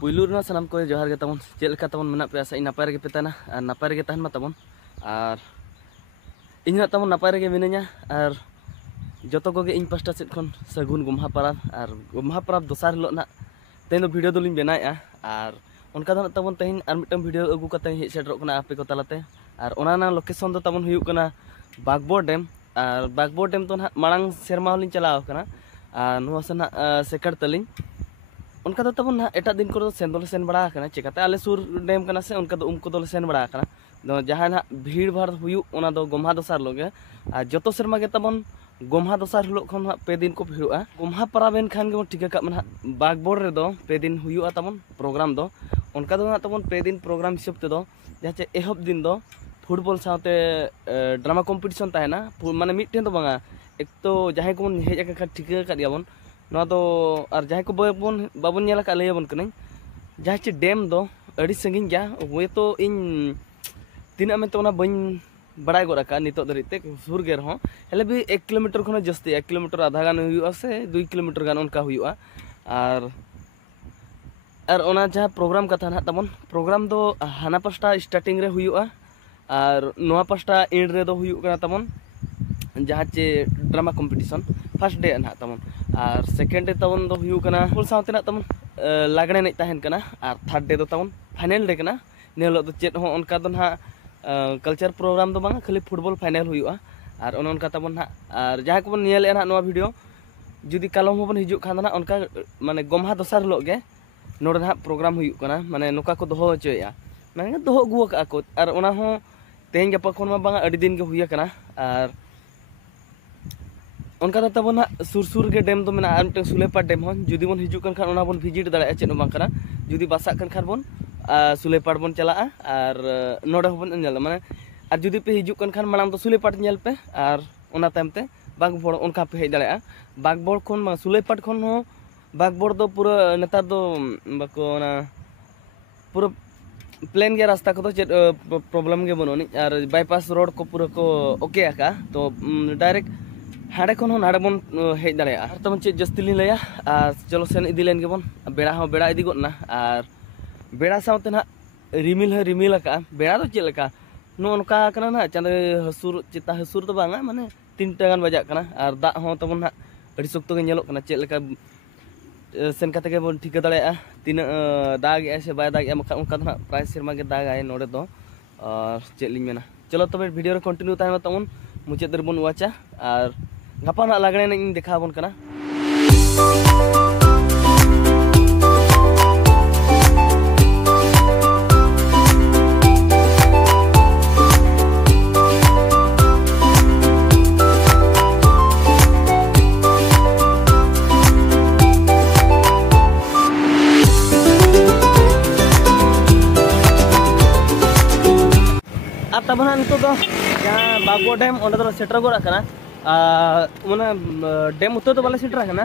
पुलू सामान को जोहार तब चेक तब मे पे आशा नपाय रे पे तहना और नपाय रे तहन तब और इन तब नपाय रे मिनाया और जो को इन पास्टा सेट खन सगुन गोमहा परब और गोमहा परब दोसार हिलो ना तेन भिडियो दोलिं बनाया और उनका तब तेहन और मिटन भिडियो अगू कते हेज सेटरों आपे को तलाते और ओना लोकेशन दो तब हुयुग कना बागबोर डेम और बागबोर डेम तो ना मांग सेरमा होलिं चलाव कना और नुआ से ना सेकड़ तलिं उनका तो तब ना एटा दिन को सेन दोले सेन बड़ा कना चिकाते आले सुर डेम कना से उनका उनको दोले सेन बड़ा कना जहाँ ना भीड़ भाड़ हुयुग ओना दो गोमहा दोसार लोगे और जतो सेरमा के तब गोमहा दोसार हिलो खन पे दिन को भिड़ोआ गोमहा पराबेन खान के ठिका का मना बागबोर रे दो पे दिन हुयुआ तब प्रोग्राम दो उनका दो ना तब पे दिन प्रोग्राम हिसाब ते दो जहाँ एहब दिन दो फुटबॉल साथे ड्रामा कॉम्पिटिशन ताहेना माने मिट्टेन तो बांगा एक तो जहाँ को हेज आका ठिका का दियाबन नवा दो और जहाँ को बाबन नेला का लैबन कने जहाँ चे डैम दो अड़ी संगिन गया वे तो इन तीना में तो ना बन बड़ा गोरा नित दरिते सुर गे रहा हेले भी 1 किलोमीटर खन जस्ती 1 किलोमीटर आधा गान हुआ से 2 किलोमीटर गान उनका हुआ और ओना जहाँ प्रोग्राम कथा ना तबन प्रोग्राम दो हाना पास्टा स्टार्टिंग रे हुआ और नोआ पास्टा एंड रे दो हुआ कना तबन जहाँ चे ड्रामा कॉम्पिटिशन फर्स्ट डे ना तबन और सेकेंड डे तबन दो हुआ कना फुल साउते ना तबन लागड़े नहीं तहन कना और थर्ड डे दो तबन फाइनल डे कना नेलो दो चेत हो उनका दो ना कल्चर प्रोग्राम दो बांगा खाली फुटबॉल फाइनल हुआ और उनका तब ना और जहाँ को नेले ना नोआ वीडियो जुदी कलम होबन हिजुग खान ना उनका माने गोमहा दोसार हिलो गे नोडे ना प्रोग्राम हुयुग कना माने नुका को दोहो होचोया माने दोहो अगुआ का को और ओना हो तेहन गपा खन मा बांगा अड़ी दिन के हुया कना और उनका तब ना सुर सुर के डेम तो मेना और मिटन सुलेपार डेम हो जुदी बन हिजुग कन खान ओना बन विजिट दाड़ा चेद बांग कना जुदी बासा कन खान बन सुलेपार बन चला और नोडे होबन नेल माने और जुदी पे हिजुग कन खान मांग तो सुलेपार नेल पे और ओना तायमते बागबोर उनका पे हेज दाड़ा बागबोर खन सुलेपार खन हो बागबोर दो पूरा नेतार दो बाको ना पूरा प्लेन के रास्ता को तो चेद प्रॉब्लम के बनोनी और बाईपास रोड को पूरा को ओके आका तो डायरेक्ट हाड़े खन हो नाड़े बन हेज दाड़ा तब चेद जस्ती लिन लया चलो सेन इदी लेन गेबन बेड़ा हो बेड़ा इदी गोना और बेड़ा सावते ना रिमिल का बेड़ा तो चेद लका नो उनका कना ना चांद हसुर चिता हसुर तो बांगा माने 3 टागान बजा कना और दा हो तब ना अड़ी सख्त के नेलो कना चेद लका सेन कते के बन ठिका दाड़ा तीन दाग से बाय दाग मखा उनका ना प्राय सेरमा के दाग आए नोडे दो और चेद लिन मेना चलो तबे वीडियो रे कंटिन्यू तायमा तमन मुचाद रे बन वाचा और गपा ना लागणे ने देखा बन कना तब ना नितो दो जहाँ बागबोर डेम ओंडे सेटर गोरा कना माने डेम उत्तर तो बाले सेटर कना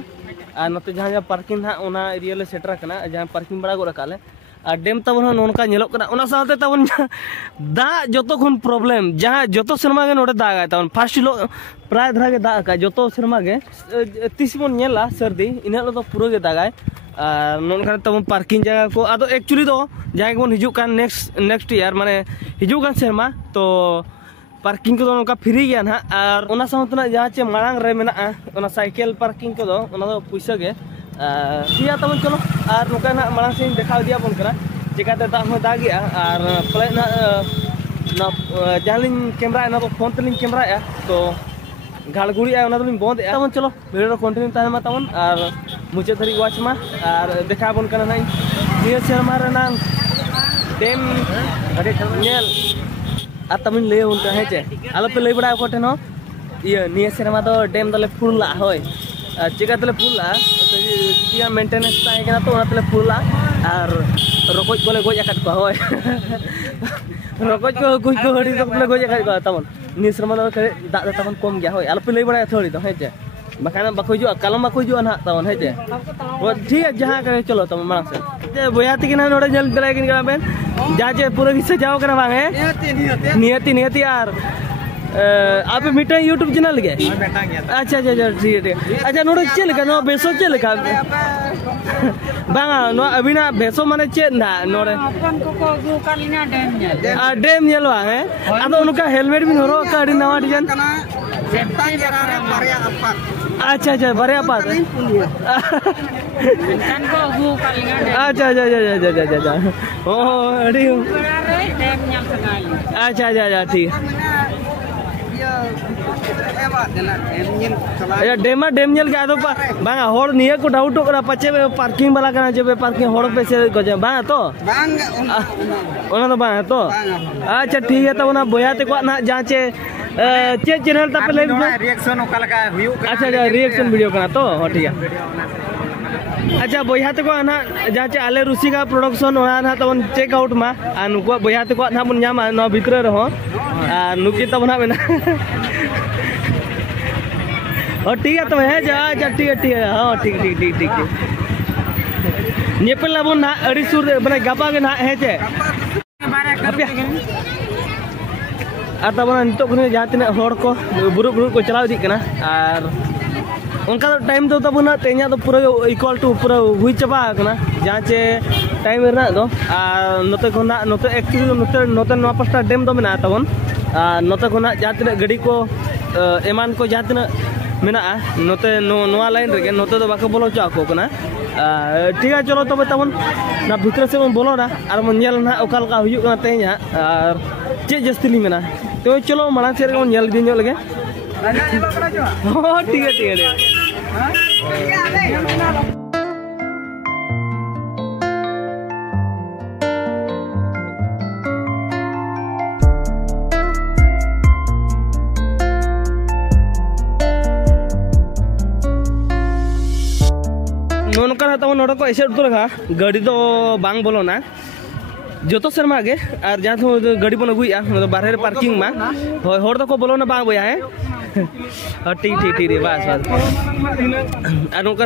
और नते जहाँ पार्किंग ना ओना एरिया ले सेटर कना जहाँ पार्किंग बड़ा गोरा काले और डेम तब ना नोनका नेलो कना ओना साथे तब दा जतो खन प्रॉब्लम जहाँ जतो सेरमा गे नोडे दाग तब फर्स्ट हिलो प्राय धरा के दाग का जतो सेरमा गे 30 बन नेला सर्दी इना तो पूरा के दागाय और नोनका तब पार्किंग जगह को आदो एक्चुअली दो जहाँ को हिजुग कान नेक्स्ट ईयर माने हिजुग कान सेरमा तो पार्किंग को नोका फ्री गया ना और ओना साउथ ना जहाँ चे मांग रे मेना ओना साइकिल पार्किंग को दो ओना दो पैसा के ठीक तब चलो और नोका ना मांग से देखा दिया बन करा चिकाते दाग हो दाग गया और प्ले ना जहाँ लिन कैमरा ना तो फोन तलिन कैमरा तो घाड़गुड़ी है तो बंद तब चलो वीडियो कंटिन्यू तायमा तब और मुचाद धरी वाच मा और देखा बन कना ना निया सेरमा रेना डेम नेल आ तमिन ले उनका है चे आलो पे ले बड़ा कोठे नो ये निया सेरमा दो डेम दले फुल ला होय चिका तले फुल ला तो ये मेंटेनेंस ताहे कना तो ओना तले फुल ला और रोकोज कोले गोज आकाट को होय रोकोज को गुज को हड़ी तो कोले गोज आकाट को तमन निया सेरमा दो दा तमन कम गया होय आलो पे ले बड़ा थोड़ी तो है चे बखाना बाको हिजुआ कलम बाको हिजुआ ना तमन है चे ठीक है जहाँ करे चलो तमन मांग से बोया तक ना नोडे जल दलाय किन कना बेन जहाँ चे पूरा सजाव कना बांगे नियति यार आप मिटा यूट्यूब चैनल के अच्छा अच्छा अच्छा ठीक है अच्छा नोड़े चल का नो बेसो चल का बांगा नो अबिना बेसो माने चेद ना नोड़े अपन को गु कालिना डेम येलो है आदो उनका हेलमेट भी नोरो का अड़ी नवा डिजाइन अच्छा अच्छा बारे apa kan ko gु kalinga अच्छा अच्छा अच्छा अच्छा अच्छा अच्छा oh अड़ी dem nyam sekali अच्छा अच्छा अच्छा ठीक अच्छा डेमा डेम nyel के आदो बांगा होड़ निया को डाउट करा पचे पार्किंग वाला कना जबे पार्किंग होड़ पे से गजे बांगा तो ओना तो बांगा तो अच्छा ठीक है तो ओना बोया ते को ना जाचे चे चैनल ता पे ले रिएक्शन ओकल का हुयु अच्छा अच्छा रिएक्शन वीडियो कना तो हो ठीक है अच्छा बोया ते को ना जाचे आले रुसिका प्रोडक्शन ओना ना तबन चेक आउट मा आ नुको बोया ते को ना बन न्यामा न भितर रहो आ नुकी तब ना मेना और ठीक है तो है जा अच्छा ठीक है हां ठीक ठीक ठीक ठीक नेपल लाबो ना अड़ी सुर माने गापा के ना है चे आता बना नितो कुने जहां तिना होड़ को बुरु बुरु को चलाव दी कना और उनका टाइम तो तब ना ते냐 तो पूरा इक्वल टू पूरा हुई चबा कना जहां चे टाइम रना दो और नोते कोना नोते एक्चुअली नोते नोआ पास्टा डेम दो मेना तबन नोते कोना जहां तिना गड़ी को एमान को जहां तिना मेना नोते नोआ लाइन रे नोते तो बाको बोलो चा को कना ठीक है चलो तब तबन ना भीतर से बोलो ना और मन नेल ना ओकाल का हुयु कना ते냐 और चे जस्ती ली मेना तो चलो माना से रे नेल दिन जो लगे हां ठीक है नोनका तब नोड़ को ऐसे उतर गाड़ी तो बांग बोलो ना जो तो शर्मा के और जहाँ तो गाड़ी बन अगुया बाहर पार्किंग में हर तो को बोलो ना बांग बोया है ठीक ठीक ठीक बस बस और नौका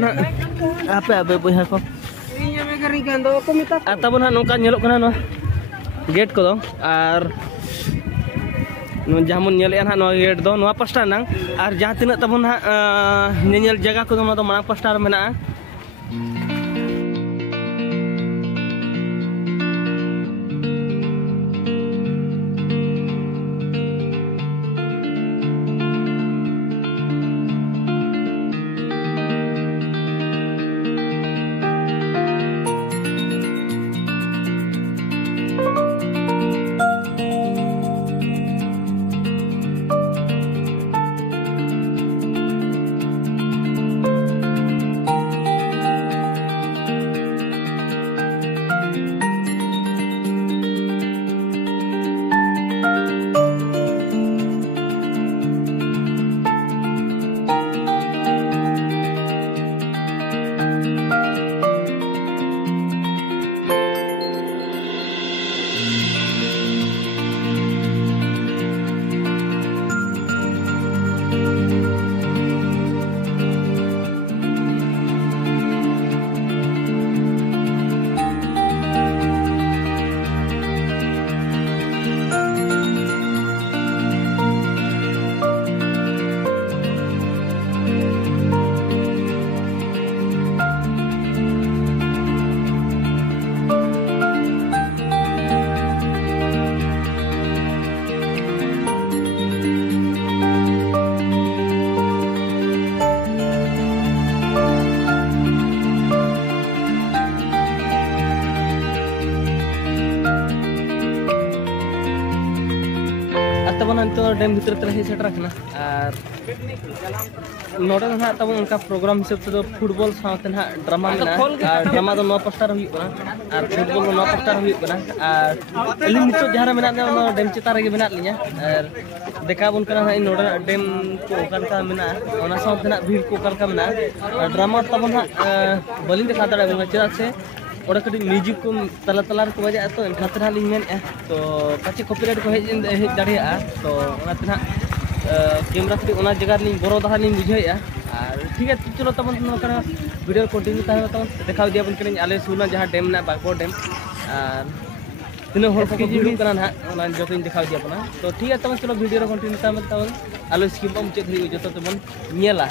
आपे आपे बोया को तब ना नौका नेलो कना नो गेट को और जहाँ मन नेले ना नो गेट दो नो पास्टा ना और जहाँ तीन तब ना नेल जगह को तो मांग पास्टा मेना तो डेम भीतर तले हे सेटर रखना और नोडे ना तब उनका प्रोग्राम हिसाब से फुटबॉल साथे ना ड्रामा में ड्रामा दो नो पोस्टर हुई बना और फुटबॉल नो पोस्टर हुई बना और अली नितो जहां मेना ने डेम चिता रे मेना लिया और देखा बन कना नोडे डेम को ओकल का मेना ओना साथे ना भीड़ को ओकल का मेना ड्रामा तब ना बलिन देखा दड़ा चेदा से और कटी म्यूजिक को तला तला को बजा तो खातिर हाली मेन तो पाचे कॉपीराइट को हेज दाड़िया तो कैमरा कटी ओना जगह लिंग बरो दहा लिंग बुझाइया और ठीक है चलो तब वीडियो कंटिन्यू तब देखा दिया बन आले सुना जहाँ डेम ना बागबो डेम और तीनों हर को भिड़ू करना ना ओना जो इन दिखाव दिया अपना तो ठीक है तब चलो वीडियो रे कंटिन्यू ता मत आलो स्किप बम चेक धी जो तो बन नेला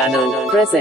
Channel present.